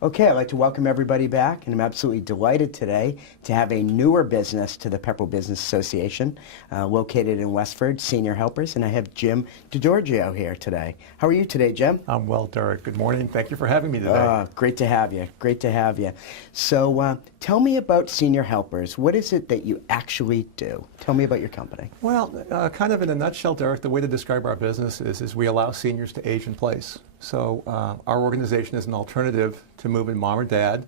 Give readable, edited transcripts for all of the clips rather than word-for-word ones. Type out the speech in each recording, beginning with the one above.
Okay, I'd like to welcome everybody back, and I'm absolutely delighted today to have a newer business to the Pepperell Business Association, located in Westford, Senior Helpers, and I have Jim DiGiorgio here today. How are you today, Jim? I'm well, Derek. Good morning. Thank you for having me today. Great to have you. Great to have you. So tell me about Senior Helpers. What is it that you actually do? Tell me about your company. Well, kind of in a nutshell, Derek, the way to describe our business is we allow seniors to age in place. So our organization is an alternative to moving mom or dad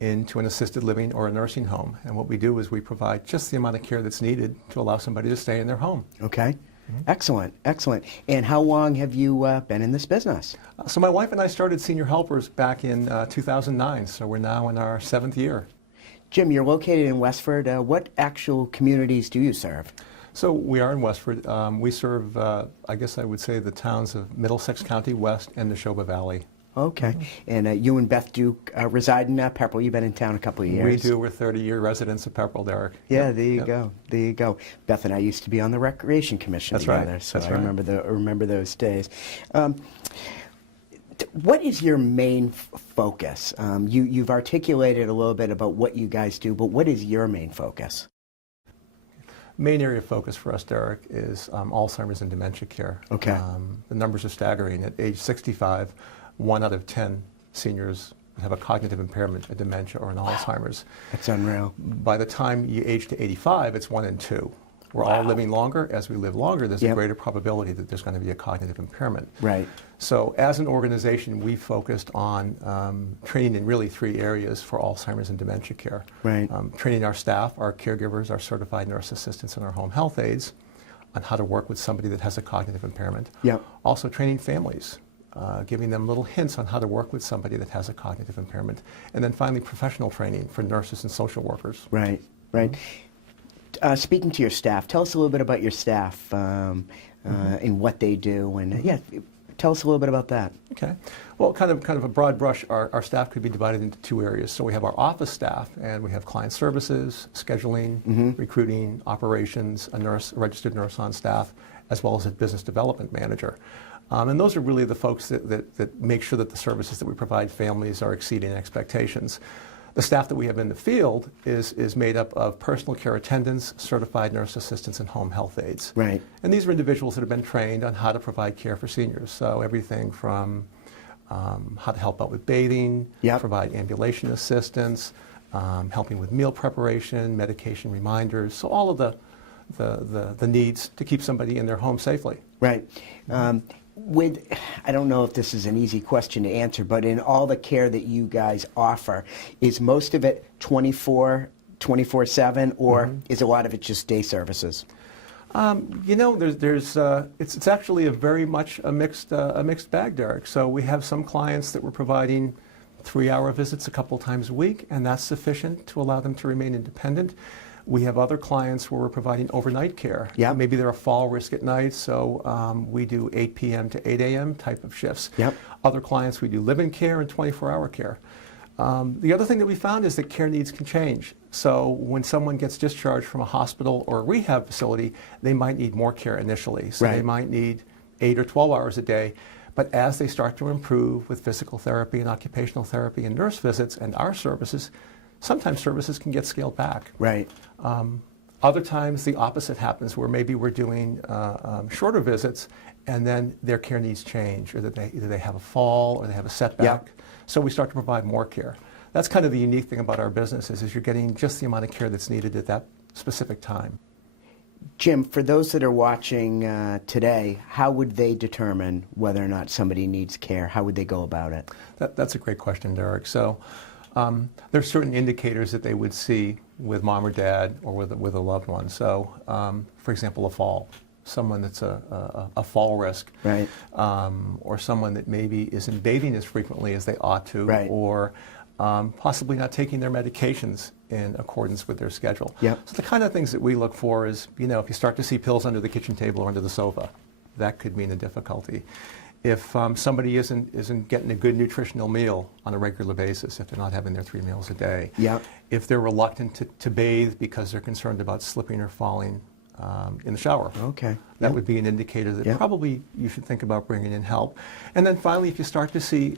into an assisted living or a nursing home. And what we do is we provide just the amount of care that's needed to allow somebody to stay in their home. Okay. Excellent, excellent. And how long have you been in this business? So my wife and I started Senior Helpers back in 2009, so we're now in our 7th year. Jim, you're located in Westford. What actual communities do you serve? So we are in Westford. We serve, I guess I would say, the towns of Middlesex County West and Neshoba Valley. Okay. And you and Beth Duke reside in Pepperell. You've been in town a couple of years. We do. We're 30-year residents of Pepperell, Derek. Yeah, Yep. there you Yep. go. There you go. Beth and I used to be on the Recreation Commission That's together, right. so That's I right. remember those days. What is your main focus? You've articulated a little bit about what you guys do, but what is your main focus? Main area of focus for us, Derek, is Alzheimer's and dementia care. Okay. The numbers are staggering. At age 65, 1 out of 10 seniors have a cognitive impairment, a dementia, or an Alzheimer's. That's unreal. By the time you age to 85, it's 1 in 2. We're all living longer. As we live longer, there's a greater probability that there's going to be a cognitive impairment. Right. So as an organization, we focused on training in really 3 areas for Alzheimer's and dementia care. Right. Training our staff, our caregivers, our certified nurse assistants, and our home health aides on how to work with somebody that has a cognitive impairment. Yep. Also training families, giving them little hints on how to work with somebody that has a cognitive impairment. And then finally, professional training for nurses and social workers. Right, right. Speaking to your staff, tell us a little bit about your staff and what they do, and tell us a little bit about that. Okay. Well, kind of a broad brush, our staff could be divided into 2 areas. So we have our office staff, and we have client services, scheduling, recruiting, operations, a registered nurse on staff, as well as a business development manager. And those are really the folks that make sure that the services that we provide families are exceeding expectations. The staff that we have in the field is made up of personal care attendants, certified nurse assistants, and home health aides. Right. And these are individuals that have been trained on how to provide care for seniors. So everything from how to help out with bathing, provide ambulation assistance, helping with meal preparation, medication reminders. So all of the needs to keep somebody in their home safely. Right. I don't know if this is an easy question to answer, but in all the care that you guys offer, is most of it 24/7, or is a lot of it just day services? You know, it's actually a very much a mixed bag, Derek. So we have some clients that we're providing 3-hour visits a couple times a week, and that's sufficient to allow them to remain independent. We have other clients where we're providing overnight care. Yep. Maybe they're a fall risk at night, so we do 8 p.m. to 8 a.m. type of shifts. Yep. Other clients, we do live-in care and 24-hour care. The other thing that we found is that care needs can change. So when someone gets discharged from a hospital or a rehab facility, they might need more care initially. So they might need 8 or 12 hours a day. But as they start to improve with physical therapy and occupational therapy and nurse visits and our services, sometimes services can get scaled back. Right. Other times the opposite happens, where maybe we're doing shorter visits and then their care needs change, or that either they have a fall or they have a setback. So we start to provide more care. That's kind of the unique thing about our business is you're getting just the amount of care that's needed at that specific time. Jim, for those that are watching today, how would they determine whether or not somebody needs care? How would they go about it? That's a great question, Derek. So there's certain indicators that they would see with mom or dad or with a loved one. So, for example, a fall, someone that's a fall risk, right, or someone that maybe isn't bathing as frequently as they ought to, right, or possibly not taking their medications in accordance with their schedule. Yep. So the kind of things that we look for is, you know, if you start to see pills under the kitchen table or under the sofa, that could mean a difficulty. If somebody isn't getting a good nutritional meal on a regular basis, if they're not having their 3 meals a day, yep, if they're reluctant to bathe because they're concerned about slipping or falling in the shower, okay, that would be an indicator that yep, probably you should think about bringing in help. And then finally, if you start to see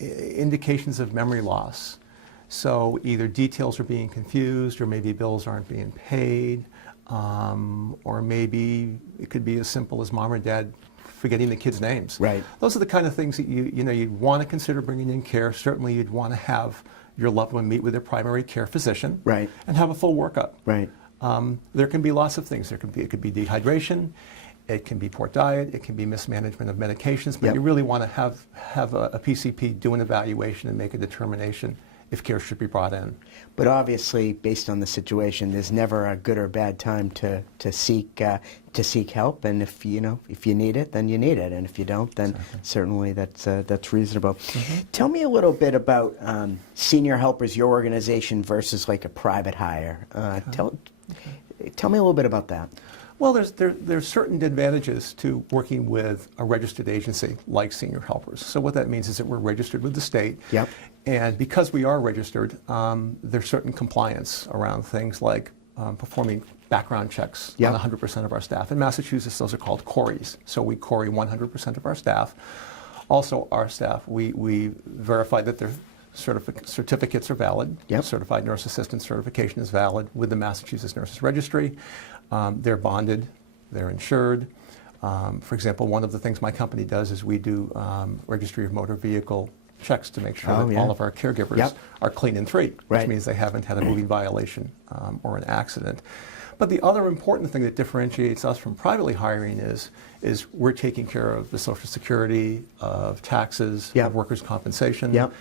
indications of memory loss. So either details are being confused, or maybe bills aren't being paid, or maybe it could be as simple as mom or dad forgetting the kids' names. Right. Those are the kind of things that you'd want to consider bringing in care. Certainly you'd want to have your loved one meet with their primary care physician, Right. and have a full workup. Right. There can be lots of things. It could be dehydration, it can be poor diet, it can be mismanagement of medications, but Yep. you really want to have a PCP do an evaluation and make a determination if care should be brought in. But obviously, based on the situation, there's never a good or bad time to seek help. And if you need it, then you need it. And if you don't, then certainly that's reasonable. Tell me a little bit about senior helpers, your organization versus like a private hire. Tell me a little bit about that. Well, there's certain advantages to working with a registered agency like Senior Helpers. So what that means is that we're registered with the state. Yep. And because we are registered, there's certain compliance around things like performing background checks Yep. on 100% of our staff. In Massachusetts, those are called CORIs. So we CORI 100% of our staff. Also, our staff, we verify that their certificates are valid. Yep. Certified nurse assistant certification is valid with the Massachusetts Nurses Registry. They're bonded, they're insured. For example, one of the things my company does is we do registry of motor vehicle checks to make sure that all of our caregivers Yep. are clean and free, which Right. means they haven't had a moving violation or an accident. But the other important thing that differentiates us from privately hiring is we're taking care of the Social Security, of taxes, Yep. of workers' compensation. Yep.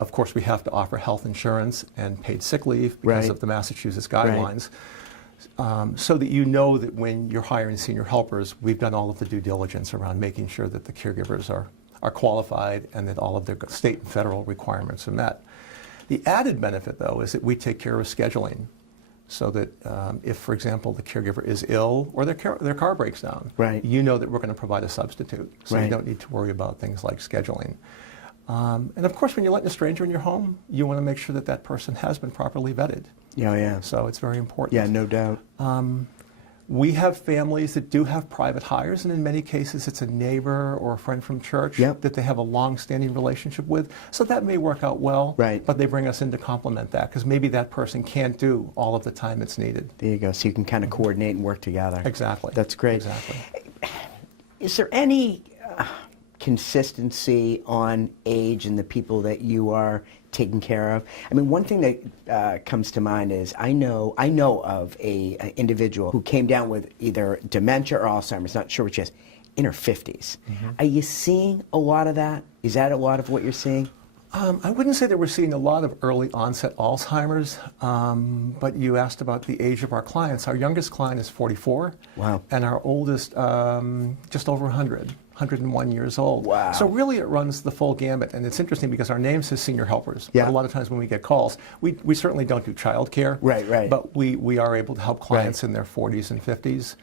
Of course, we have to offer health insurance and paid sick leave because Right. of the Massachusetts guidelines. So that you know that when you're hiring senior helpers, we've done all of the due diligence around making sure that the caregivers are qualified and that all of their state and federal requirements are met. The added benefit, though, is that we take care of scheduling. So that if, for example, the caregiver is ill or their car breaks down, Right. you know that we're going to provide a substitute. So Right. you don't need to worry about things like scheduling. And of course, when you're letting a stranger in your home, you want to make sure that that person has been properly vetted. Yeah. So it's very important. Yeah, no doubt. We have families that do have private hires, and in many cases it's a neighbor or a friend from church Yep. that they have a long-standing relationship with. So that may work out well, Right. but they bring us in to complement that because maybe that person can't do all of the time it's needed. There you go. So you can kind of coordinate and work together. Exactly. That's great. Exactly. Is there any consistency on age and the people that you are taking care of? I mean, one thing that comes to mind is I know of an individual who came down with either dementia or Alzheimer's, not sure which is, in her 50s. Are you seeing a lot of that? Is that a lot of what you're seeing? I wouldn't say that we're seeing a lot of early onset Alzheimer's, but you asked about the age of our clients. Our youngest client is 44. Wow. And our oldest, just over 101 years old. Wow. So really it runs the full gamut. And it's interesting because our name says senior helpers. Yeah. But a lot of times when we get calls, we certainly don't do child care. Right. But we are able to help clients Right. in their 40s and 50s.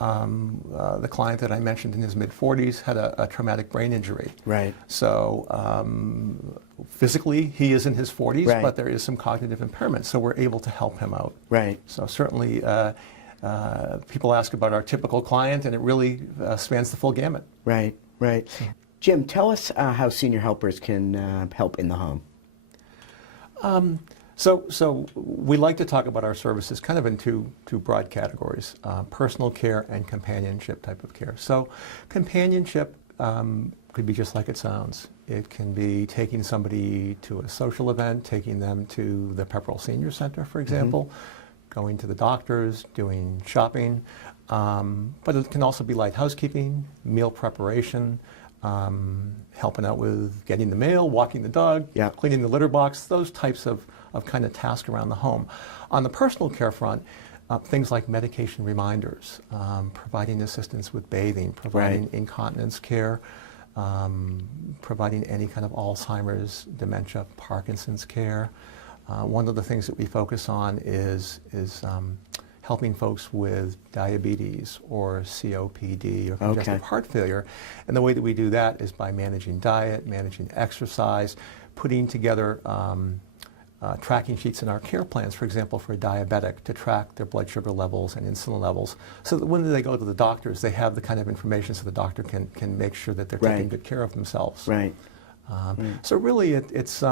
The client that I mentioned in his mid-40s had a traumatic brain injury. Right. So physically, he is in his 40s, Right. but there is some cognitive impairment, so we're able to help him out. Right. So certainly, people ask about our typical client, and it really spans the full gamut. Right. Jim, tell us how senior helpers can help in the home. So we like to talk about our services kind of in two broad categories, personal care and companionship type of care. So companionship could be just like it sounds. It can be taking somebody to a social event, taking them to the Pepperell Senior Center, for example, going to the doctors, doing shopping, but it can also be light housekeeping, meal preparation, helping out with getting the mail, walking the dog, Yeah. cleaning the litter box, those types of kind of tasks around the home. On the personal care front, things like medication reminders, providing assistance with bathing, providing Right. incontinence care, providing any kind of Alzheimer's, dementia, Parkinson's care. One of the things that we focus on is helping folks with diabetes or COPD or congestive heart failure. And the way that we do that is by managing diet, managing exercise, putting together tracking sheets in our care plans, for example, for a diabetic to track their blood sugar levels and insulin levels, so that when they go to the doctors, they have the kind of information so the doctor can make sure that they're taking Right. good care of themselves. Right. So really, it's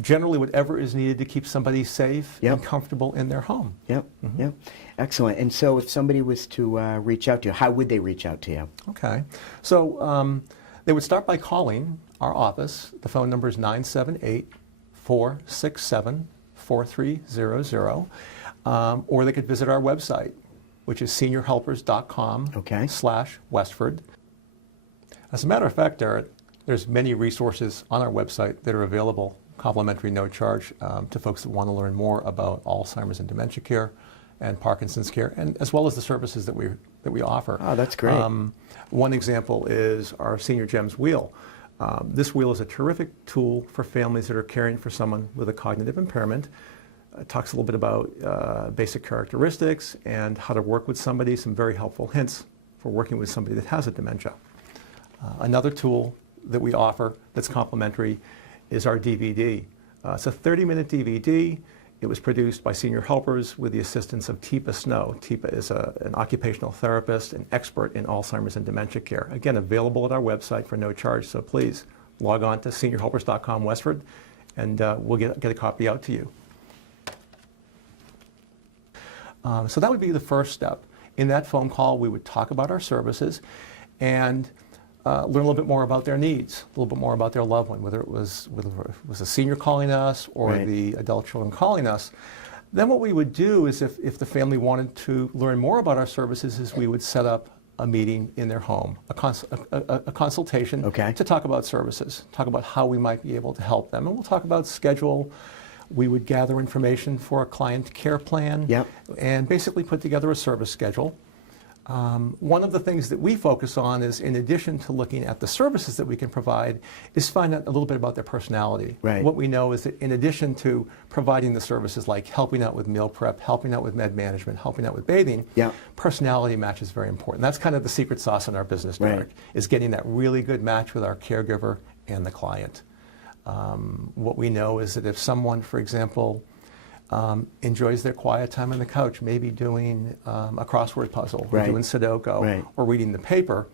generally whatever is needed to keep somebody safe Yep. and comfortable in their home. Yep, yep. Excellent. And so if somebody was to reach out to you, how would they reach out to you? Okay. So they would start by calling our office. The phone number is 978-467-4300. Or they could visit our website, which is seniorhelpers.com/Westford. As a matter of fact, there's many resources on our website that are available, complimentary, no charge, to folks that want to learn more about Alzheimer's and dementia care and Parkinson's care, and as well as the services that we offer. Oh, that's great. One example is our Senior Gems Wheel. This wheel is a terrific tool for families that are caring for someone with a cognitive impairment. It talks a little bit about basic characteristics and how to work with somebody, some very helpful hints for working with somebody that has a dementia. Another tool that we offer that's complimentary is our DVD. It's a 30-minute DVD. It was produced by Senior Helpers with the assistance of Teepa Snow. Teepa is an occupational therapist, an expert in Alzheimer's and dementia care. Again, available at our website for no charge, so please log on to seniorhelpers.com/Westford, and we'll get a copy out to you. So that would be the first step. In that phone call, we would talk about our services and learn a little bit more about their needs, a little bit more about their loved one, whether it was a senior calling us or Right. the adult children calling us. Then what we would do is if the family wanted to learn more about our services is we would set up a meeting in their home, a consultation Okay. to talk about services, talk about how we might be able to help them. And we'll talk about schedule. We would gather information for a client care plan Yep. and basically put together a service schedule. One of the things that we focus on is, in addition to looking at the services that we can provide, is find out a little bit about their personality. Right. What we know is that in addition to providing the services like helping out with meal prep, helping out with med management, helping out with bathing, Yeah. personality match is very important. That's kind of the secret sauce in our business, Right. Derek, is getting that really good match with our caregiver and the client. What we know is that if someone, for example, enjoys their quiet time on the couch, maybe doing a crossword puzzle, or Right. doing Sudoku, Right. or reading the paper,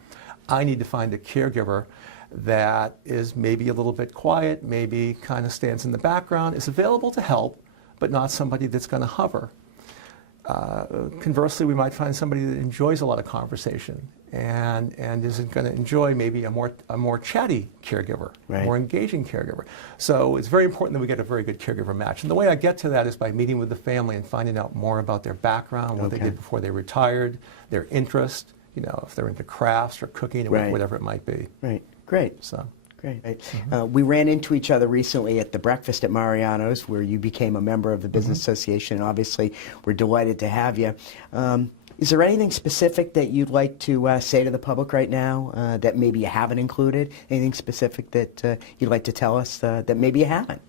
I need to find a caregiver that is maybe a little bit quiet, maybe kind of stands in the background, is available to help, but not somebody that's going to hover. Conversely, we might find somebody that enjoys a lot of conversation and isn't going to enjoy maybe a more chatty caregiver, Right. a more engaging caregiver. So it's very important that we get a very good caregiver match. And the way I get to that is by meeting with the family and finding out more about their background, what they Okay. did before they retired, their interest, if they're into crafts or cooking or Right. whatever it might be. Right. Great. So. Great. We ran into each other recently at the breakfast at Mariano's, where you became a member of the Business Association. And obviously, we're delighted to have you. Is there anything specific that you'd like to say to the public right now that maybe you haven't included? Anything specific that you'd like to tell us that maybe you haven't?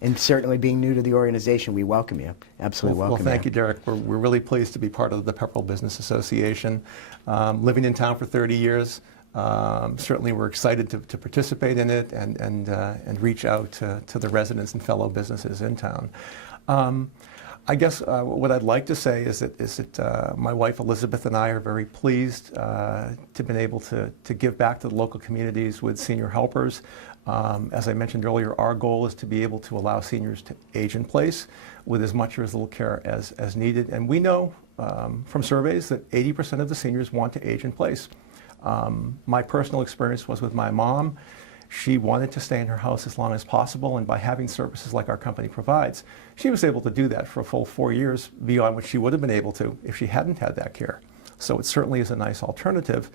And certainly, being new to the organization, we welcome you. Absolutely Well, welcome thank you, Derek. We're really pleased to be part of the Pepperell Business Association. Living in town for 30 years. Certainly, we're excited to participate in it and reach out to the residents and fellow businesses in town. I guess what I'd like to say is that my wife Elizabeth and I are very pleased to have been able to give back to the local communities with Senior Helpers. As I mentioned earlier, our goal is to be able to allow seniors to age in place with as much or as little care as needed. And we know from surveys that 80% of the seniors want to age in place. My personal experience was with my mom. She wanted to stay in her house as long as possible, and by having services like our company provides, she was able to do that for a full 4 years beyond what she would have been able to if she hadn't had that care. So it certainly is a nice alternative.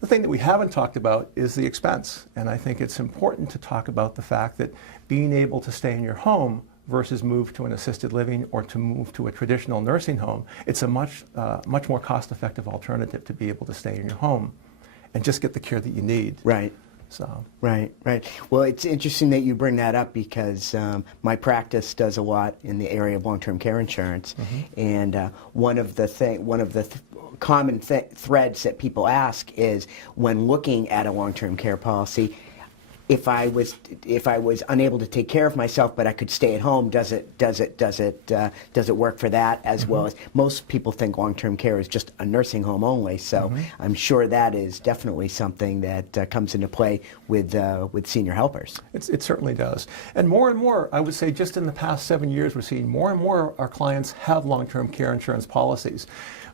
The thing that we haven't talked about is the expense, and I think it's important to talk about the fact that being able to stay in your home versus move to an assisted living or to move to a traditional nursing home, it's a much more cost-effective alternative to be able to stay in your home and just get the care that you need. Right. So. Right. Well, it's interesting that you bring that up because my practice does a lot in the area of long-term care insurance, and one of the common threads that people ask is when looking at a long-term care policy, if I was unable to take care of myself, but I could stay at home, does it work for that as well as most people think long-term care is just a nursing home only. So I'm sure that is definitely something that comes into play with senior helpers. It certainly does. And more, I would say just in the past 7 years, we're seeing more and more our clients have long-term care insurance policies.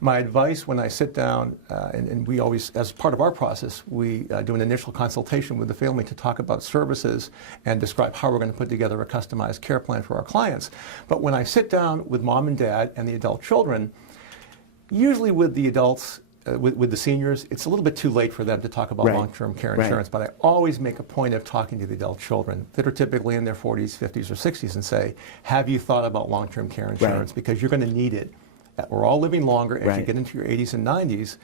My advice when I sit down, and we always, as part of our process, we do an initial consultation with the family to talk about services and describe how we're going to put together a customized care plan for our clients. But when I sit down with mom and dad and the adult children, usually with the adults, with the seniors, it's a little bit too late for them to talk about long-term care insurance, but I always make a point of talking to the adult children that are typically in their 40s, 50s, or 60s and say, have you thought about long-term care insurance? Because you're going to need it. We're all living longer. As you get into your 80s and 90s,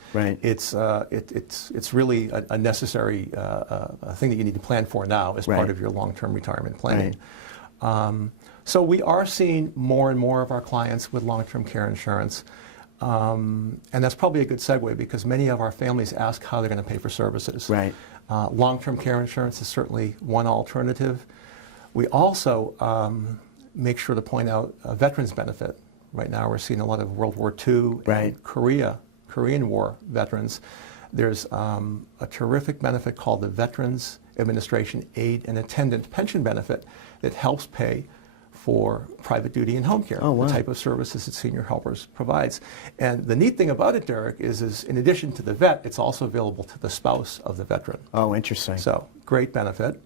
it's really a necessary thing that you need to plan for now as part of your long-term retirement planning. So we are seeing more and more of our clients with long-term care insurance. And that's probably a good segue because many of our families ask how they're going to pay for services. Long-term care insurance is certainly one alternative. We also make sure to point out a veterans benefit. Right now we're seeing a lot of World War II and Korean War veterans. There's a terrific benefit called the Veterans Administration Aid and Attendant Pension Benefit that helps pay for private duty and home care, the type of services that Senior Helpers provides. And the neat thing about it, Derek, is in addition to the vet, it's also available to the spouse of the veteran. Oh, interesting. So, great benefit.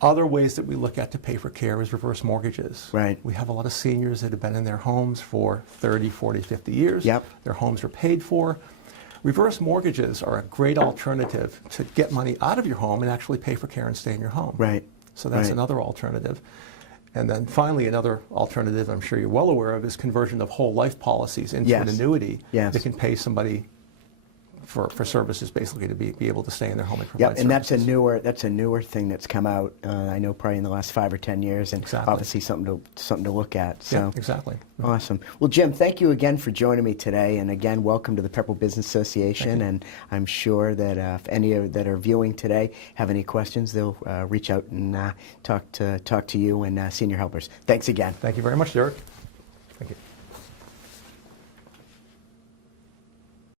Other ways that we look at to pay for care is reverse mortgages. We have a lot of seniors that have been in their homes for 30, 40, 50 years. Their homes are paid for. Reverse mortgages are a great alternative to get money out of your home and actually pay for care and stay in your home. So that's another alternative. And then finally, another alternative I'm sure you're well aware of is conversion of whole life policies into an annuity that can pay somebody for services, basically, to be able to stay in their home and provide services. And that's a newer thing that's come out. I know probably in the last 5 or 10 years, and obviously something to look at. So awesome. Well, Jim, thank you again for joining me today, and again, welcome to the Pepperell Business Association. And I'm sure that if any that are viewing today have any questions, they'll reach out and talk to you and Senior Helpers. Thanks again. Thank you very much, Derek. Thank you.